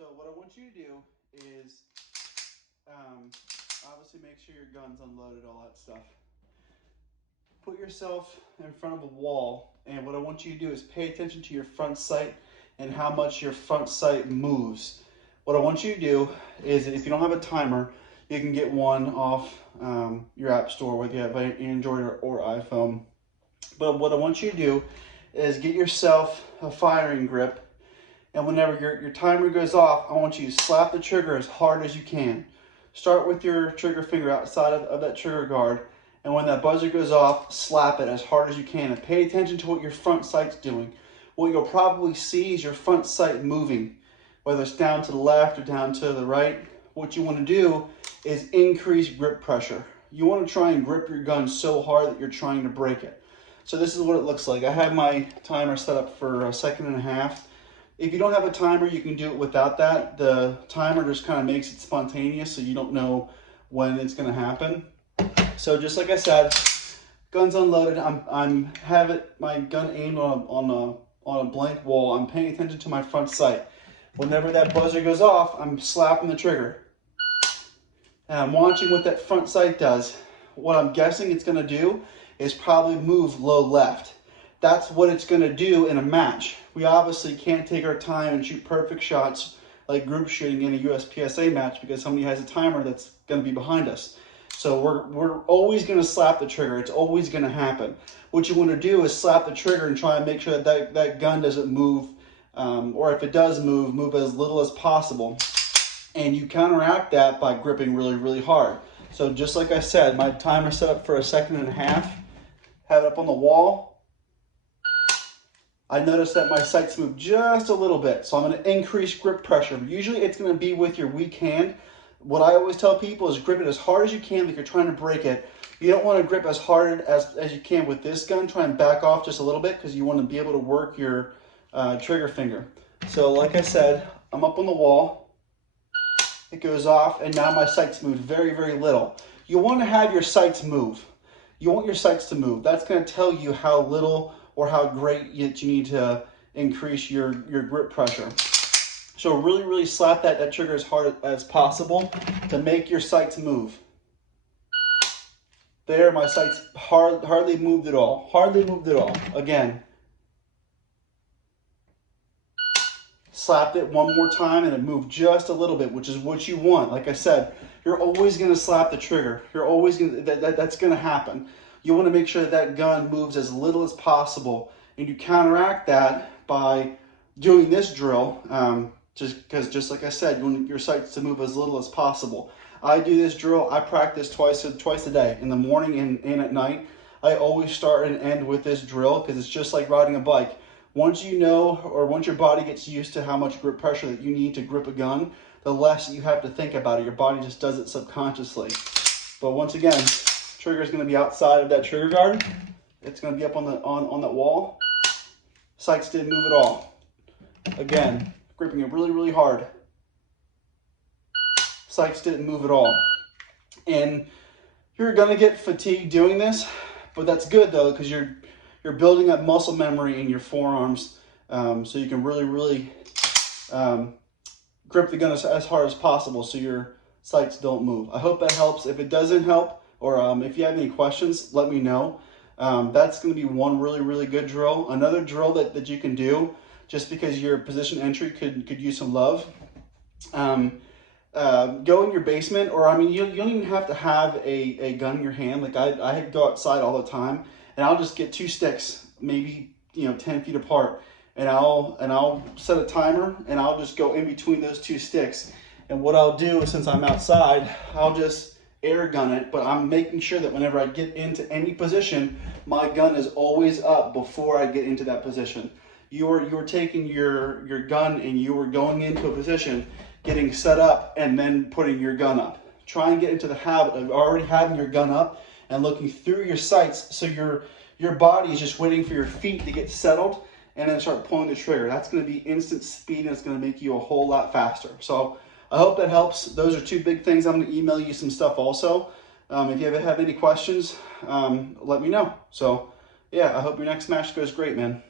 So what I want you to do is obviously make sure your gun's unloaded, all that stuff. Put yourself in front of a wall, and what I want you to do is pay attention to your front sight and how much your front sight moves. What I want you to do is, if you don't have a timer, you can get one off your app store, whether you have an Android or iPhone. But what I want you to do is get yourself a firing grip, and whenever your timer goes off, I want you to slap the trigger as hard as you can. Start with your trigger finger outside of that trigger guard, and when that buzzer goes off, slap it as hard as you can, and pay attention to what your front sight's doing. What you'll probably see is your front sight moving, whether it's down to the left or down to the right. What you want to do is increase grip pressure. You want to try and grip your gun so hard that you're trying to break it. So this is what it looks like. I have my timer set up for 1.5 seconds. If you don't have a timer, you can do it without that. The timer just kind of makes it spontaneous, so you don't know when it's going to happen. So just like I said, gun's unloaded. I'm have my gun aimed on a blank wall. I'm paying attention to my front sight. Whenever that buzzer goes off, I'm slapping the trigger. And I'm watching what that front sight does. What I'm guessing it's going to do is probably move low left. That's what it's going to do in a match. We obviously can't take our time and shoot perfect shots like group shooting in a USPSA match because somebody has a timer that's going to be behind us. So we're always going to slap the trigger. It's always going to happen. What you want to do is slap the trigger and try and make sure that gun doesn't move, or if it does move as little as possible. And you counteract that by gripping really, really hard. So just like I said, my timer set up for 1.5 seconds. Have it up on the wall. I noticed that my sights move just a little bit, so I'm going to increase grip pressure. Usually it's going to be with your weak hand. What I always tell people is grip it as hard as you can like you're trying to break it. You don't want to grip as hard as you can with this gun. Try and back off just a little bit because you want to be able to work your trigger finger. So like I said, I'm up on the wall. It goes off, and now my sights move very, very little. You want to have your sights move. You want your sights to move. That's going to tell you how little or how great you need to increase your grip pressure. So really, really slap that trigger as hard as possible to make your sights move. There, my sights hardly moved at all. Hardly moved at all. Again. Slapped it one more time and it moved just a little bit, which is what you want. Like I said, you're always going to slap the trigger. You're always going to, that's going to happen. You want to make sure that gun moves as little as possible, and you counteract that by doing this drill. Just like I said, you want your sights to move as little as possible. I do this drill. I practice twice a day, in the morning and at night. I always start and end with this drill because it's just like riding a bike. Once you know, or once your body gets used to how much grip pressure that you need to grip a gun, the less you have to think about it. Your body just does it subconsciously. But once again, trigger is going to be outside of that trigger guard. It's going to be up on that wall. Sights didn't move at all. Again, gripping it really, really hard. Sights didn't move at all. And you're going to get fatigued doing this, but that's good though, because you're building up muscle memory in your forearms, so you can really, really grip the gun as hard as possible so your sights don't move. I hope that helps. If it doesn't help, or if you have any questions, let me know. That's going to be one really, really good drill. Another drill that you can do, just because your position entry could use some love. Go in your basement, or I mean, you don't even have to have a gun in your hand. Like I go outside all the time, and I'll just get 2 sticks, maybe 10 feet apart, and I'll set a timer, and I'll just go in between those 2 sticks. And what I'll do is, since I'm outside, I'll just air gun it, but I'm making sure that whenever I get into any position, my gun is always up before I get into that position. You're taking your gun and you are going into a position, getting set up, and then putting your gun up. Try and get into the habit of already having your gun up and looking through your sights, so your body is just waiting for your feet to get settled and then start pulling the trigger. That's going to be instant speed, and it's going to make you a whole lot faster. So I hope that helps. Those are 2 big things. I'm going to email you some stuff also. If you ever have any questions, let me know. So yeah, I hope your next match goes great, man.